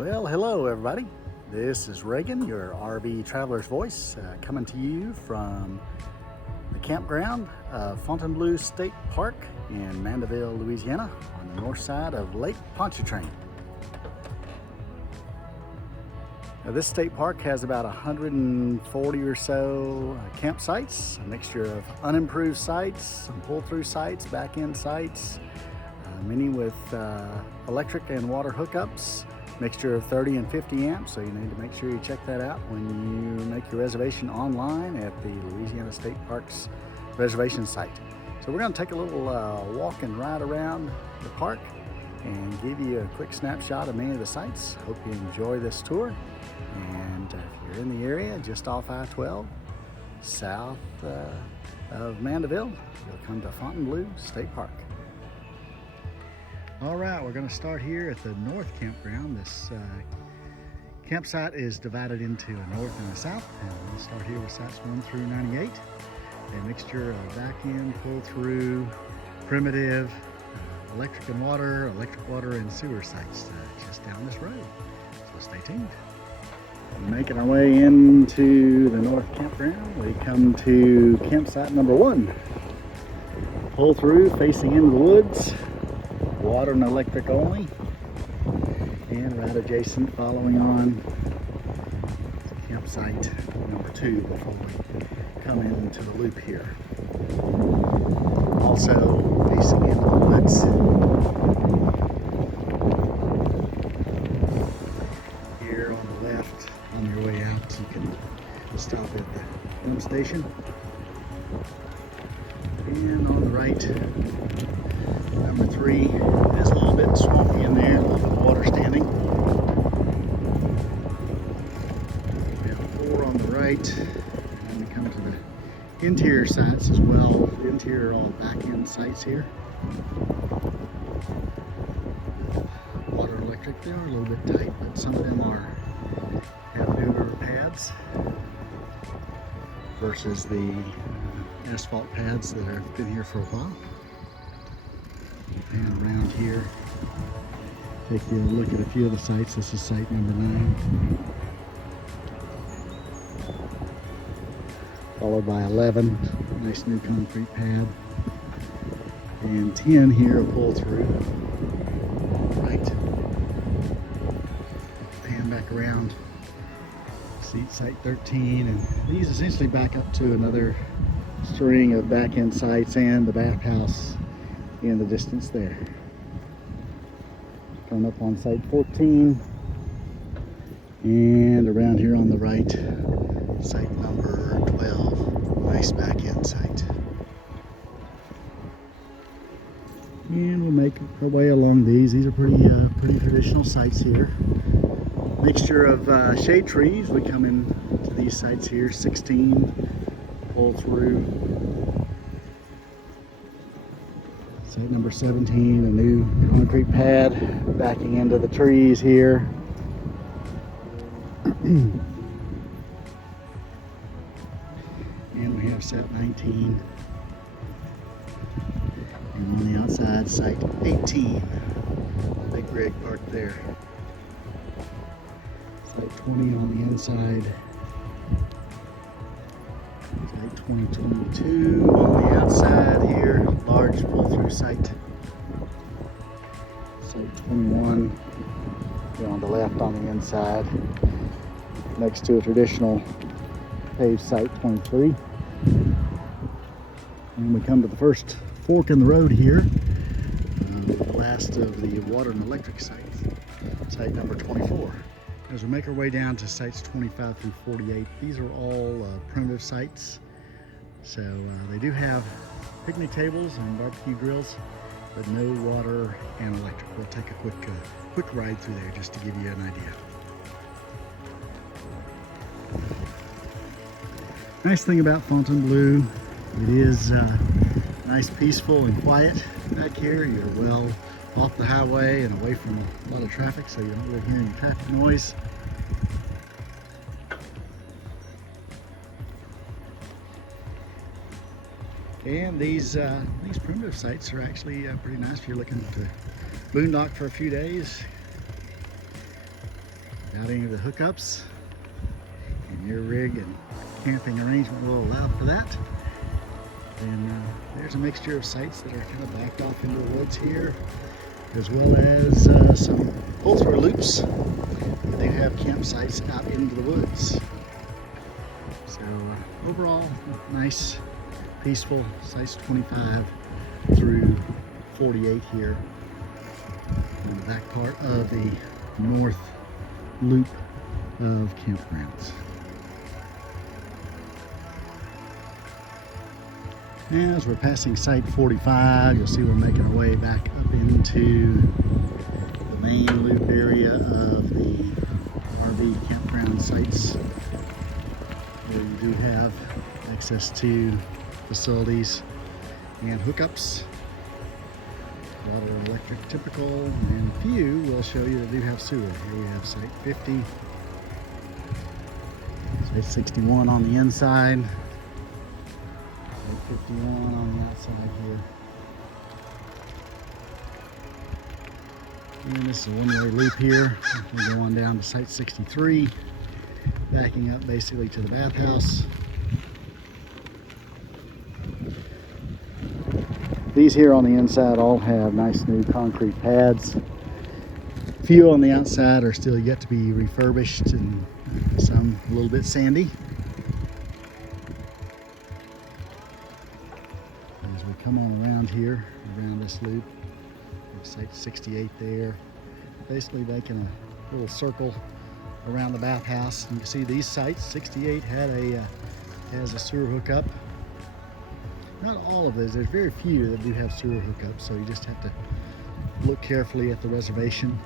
Well, hello everybody. This is Reagan, your RV traveler's voice, coming to you from the campground of Fontainebleau State Park in Mandeville, Louisiana, on the north side of Lake Pontchartrain. Now, this state park has about 140 or so campsites, a mixture of unimproved sites, some pull-through sites, back-end sites, many with electric and water hookups, mixture of 30 and 50 amps, so you need to make sure you check that out when you make your reservation online at the Louisiana State Park's reservation site. So we're going to take a little walk and ride around the park and give you a quick snapshot of many of the sites. Hope you enjoy this tour. And if you're in the area just off I-12 south of Mandeville, you'll come to Fontainebleau State Park. All right, we're going to start here at the north campground. This campsite is divided into a north and a south, and we'll start here with sites 1 through 98. A mixture of back-end, pull-through, primitive, electric water and sewer sites just down this road. So stay tuned. Making our way into the north campground, we come to campsite number 1. Pull-through, facing into the woods. Water and electric only, and right adjacent following on to campsite number 2 before we come into the loop here. Also facing into the woods. Here on the left, on your way out, you can stop at the pump station. And on the right, number 3 is a little bit swampy in there, a little bit of water standing. We have 4 on the right, and we come to the interior sites as well. The interior are all back-end sites here. Water and electric, they are a little bit tight, but some of them have newer pads versus the asphalt pads that have been here for a while. And around here, take a look at a few of the sites. This is site number 9, followed by 11, nice new concrete pad, and 10 here, a pull through. Right, pan back around, see site 13, and these essentially back up to another string of back-end sites and the bathhouse in the distance there. Coming up on site 14, and around here on the right, site number 12, nice back-end site. And we'll make our way along these. These are pretty traditional sites here. Mixture of shade trees. We come in to these sites here, 16, pull through. Site number 17, a new concrete pad backing into the trees here. And we have site 19. And on the outside, site 18. Big rig parked there. Site 20 on the inside. Site 2022 on the outside here, large pull-through site. Site 21 here on the left on the inside, next to a traditional paved site 23. And we come to the first fork in the road here, the last of the water and electric sites, site number 24. As we make our way down to sites 25 through 48, these are all primitive sites. So they do have picnic tables and barbecue grills, but no water and electric. We'll take a quick ride through there just to give you an idea. Nice thing about Fontainebleau, it is nice, peaceful, and quiet back here. You're well off the highway and away from a lot of traffic, so you don't really hear any traffic noise. And these primitive sites are actually pretty nice if you're looking to boondock for a few days. without any of the hookups. And your rig and camping arrangement will allow for that. And there's a mixture of sites that are kind of backed off into the woods here, as well as some pull-through loops. They have campsites out into the woods. So overall, nice, peaceful, sites 25 through 48 here in the back part of the north loop of campgrounds. As we're passing site 45, you'll see we're making our way back up into the main loop area of the RV campground sites, where you do have access to facilities and hookups. Water and electric typical, and few will show you that do have sewer. Here we have site 50, site 61 on the inside, site 51 on the outside here. And this is a one-way loop here. We go on down to site 63, backing up basically to the bathhouse. These here on the inside all have nice new concrete pads. Few on the outside are still yet to be refurbished, and some a little bit sandy. As we come on around here, around this loop, site 68 there, basically making a little circle around the bathhouse. And you can see these sites, 68 has a sewer hookup. Not all of those, there's very few that do have sewer hookups, so you just have to look carefully at the reservation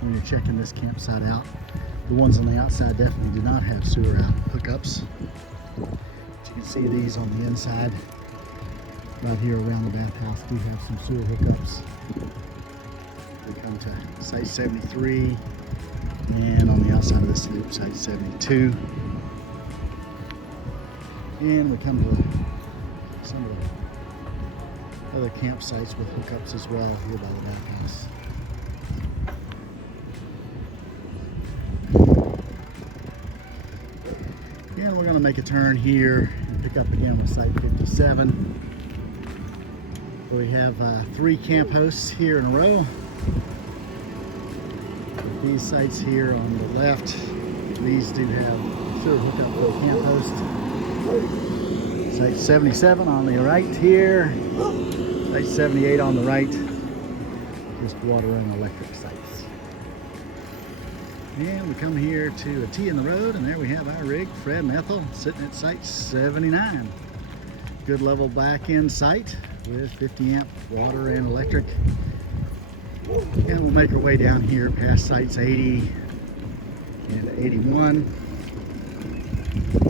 when you're checking this campsite out. The ones on the outside definitely do not have sewer hookups. But you can see these on the inside, right here around the bathhouse, do have some sewer hookups. We come to site 73, and on the outside of this loop, site 72. And we come to some of the other campsites with hookups as well here by the bathhouse. And we're going to make a turn here and pick up again with site 57. We have 3 camp hosts here in a row. These sites here on the left, these do have sewer hookup for the camp host. Site 77 on the right here, site 78 on the right, just water and electric sites. And we come here to a T in the road, and there we have our rig, Fred and Ethel, sitting at site 79. Good level back end site with 50 amp water and electric. And we'll make our way down here past sites 80 and 81.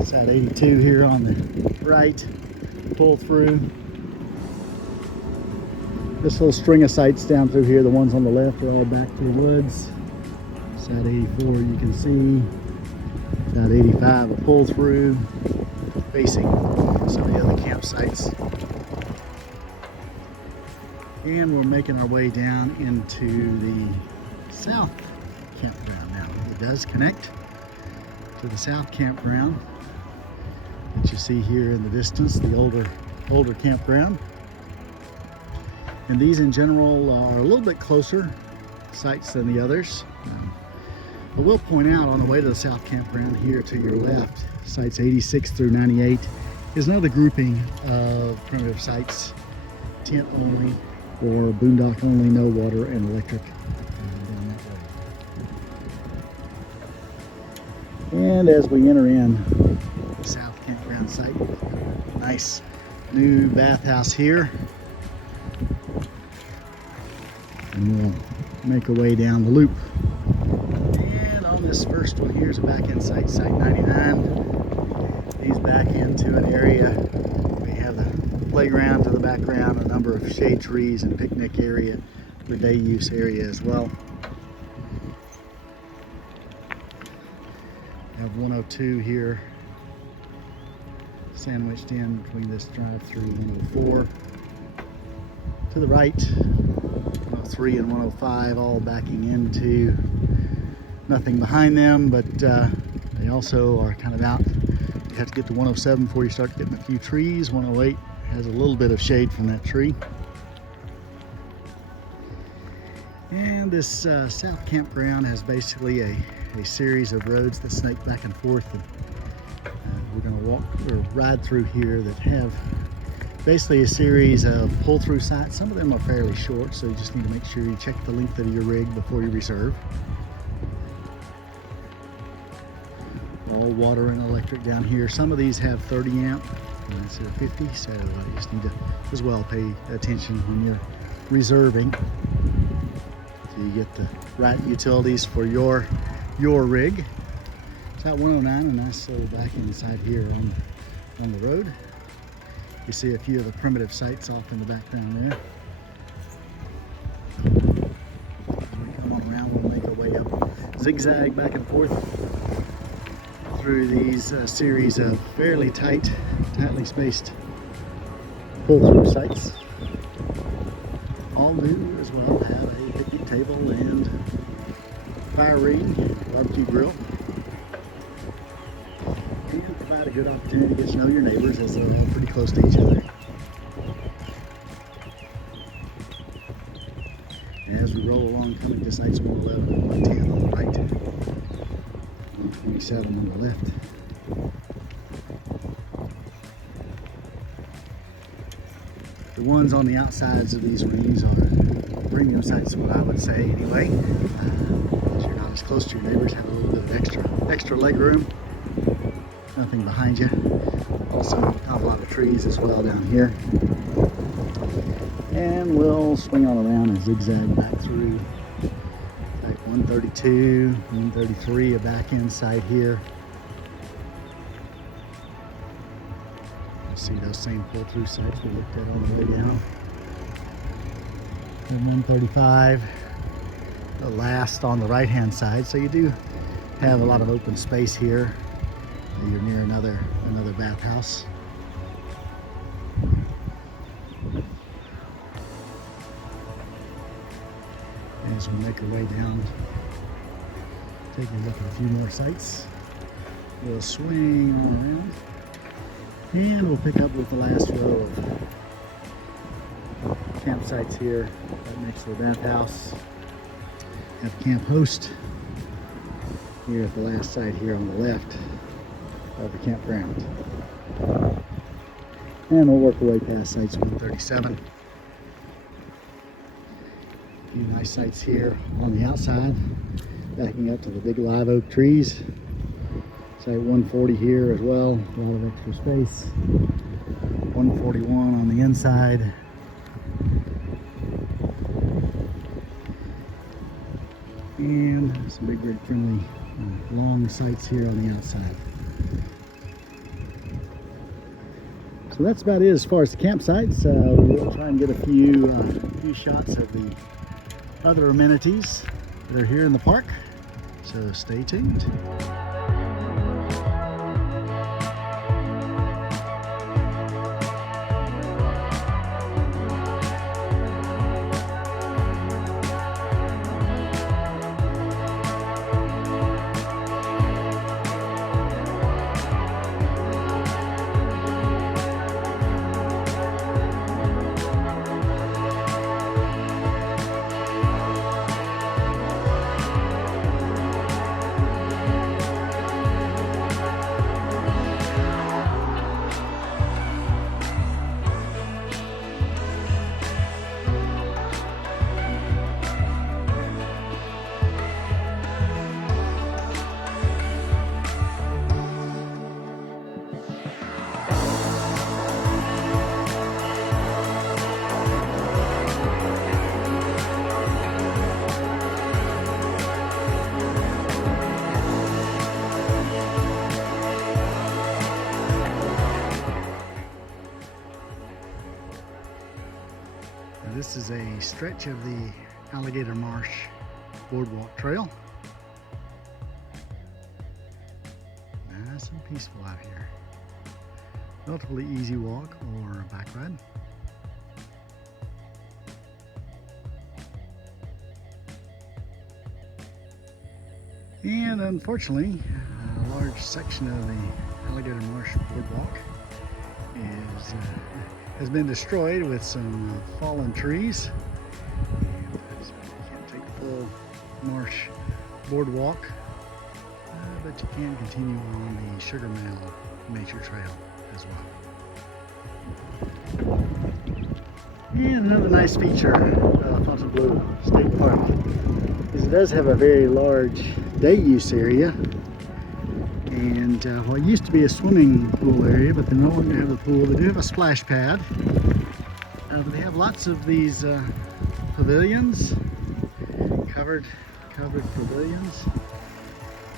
Site 82 here on the right, pull through. This little string of sites down through here, the ones on the left are all back to the woods. Site 84 you can see, site 85 a pull through, facing some of the other campsites. And we're making our way down into the south campground now. It does connect to the south campground that you see here in the distance, the older campground. And these in general are a little bit closer sites than the others. But we'll point out on the way to the south campground here to your left, sites 86 through 98 is another grouping of primitive sites, tent only or boondock only, no water and electric down that way. And as we enter in the south campground site, nice new bathhouse here. And we'll make our way down the loop. And on this first one here is a back end site, site 99. These back into an area. We have the playground to the background, a number of shade trees and picnic area for day use area as well. We have 102 here sandwiched in between this drive-through 104. To the right, 103 and 105 all backing into nothing behind them, but they also are kind of out. You have to get to 107 before you start getting a few trees. 108 has a little bit of shade from that tree. And this South Campground has basically a series of roads that snake back and forth. And, we're going to walk or ride through here that have basically a series of pull-through sites. Some of them are fairly short, so you just need to make sure you check the length of your rig before you reserve. All water and electric down here. Some of these have 30 amp instead of 50, so you just need to as well pay attention when you're reserving, so you get the right utilities for your rig. It's at 109, a nice little back inside here on the road. You see a few of the primitive sites off in the background there. As we come on around, we'll make our way up, zigzag back and forth through these series of fairly tightly spaced pull-through sites. All new as well, have a picnic table and fire ring, barbecue grill. And provide a good opportunity to get to know your neighbors, as they're all pretty close to each other. And as we roll along, coming to sites 111 and 110 on the right, 127 on the left. The ones on the outsides of these rings are premium sites, what I would say anyway. Because you're not as close to your neighbors, have a little bit of extra leg room. Nothing behind you. Also got a lot of trees as well down here. And we'll swing on around and zigzag back through like 132, 133, a back end site here. You see those same pull-through sites we looked at on the way down. And 135, the last on the right-hand side. So you do have a lot of open space here. You're near another bathhouse. As we make our way down, take a look at a few more sites. We'll swing around and we'll pick up with the last row of campsites here right next to the bathhouse. Have Camp Host here at the last site here on the left of the campground. And we'll work our way past sites 137. A few nice sites here on the outside, backing up to the big live oak trees. Site 140 here as well, a lot of extra space. 141 on the inside. And some big, great friendly long sites here on the outside. So that's about it as far as the campsites. We'll try and get a few shots of the other amenities that are here in the park. So stay tuned. This is a stretch of the Alligator Marsh Boardwalk Trail. Nice and peaceful out here. Relatively easy walk or bike ride. And unfortunately, a large section of the Alligator Marsh Boardwalk has been destroyed with some fallen trees. And so you can't take the full marsh boardwalk, but you can continue on the Sugar Mill Nature Trail as well. And another nice feature of Fontainebleau State Park is it does have a very large day use area. And well, it used to be a swimming pool area, but they no longer have a pool. They do have a splash pad, but they have lots of these pavilions, covered pavilions.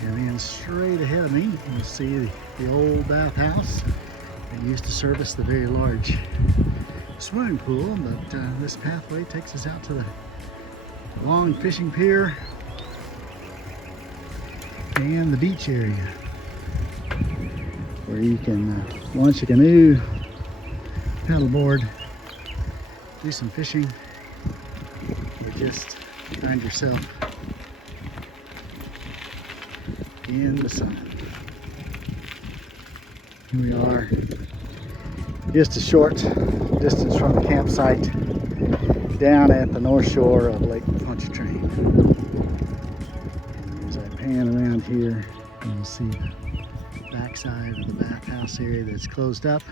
And then straight ahead of me, you'll see the old bathhouse that used to service the very large swimming pool. But this pathway takes us out to the long fishing pier and the beach area, where you can launch a canoe, paddleboard, do some fishing, or just find yourself in the sun. Here we are, just a short distance from the campsite, down at the north shore of Lake Pontchartrain. And as I pan around here, you'll see the backside of the bathhouse area that's closed up,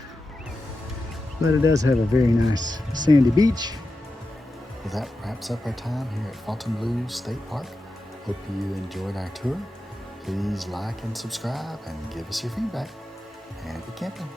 but it does have a very nice sandy beach. Well, that wraps up our time here at Fontainebleau State Park. Hope you enjoyed our tour. Please like and subscribe and give us your feedback. Happy camping!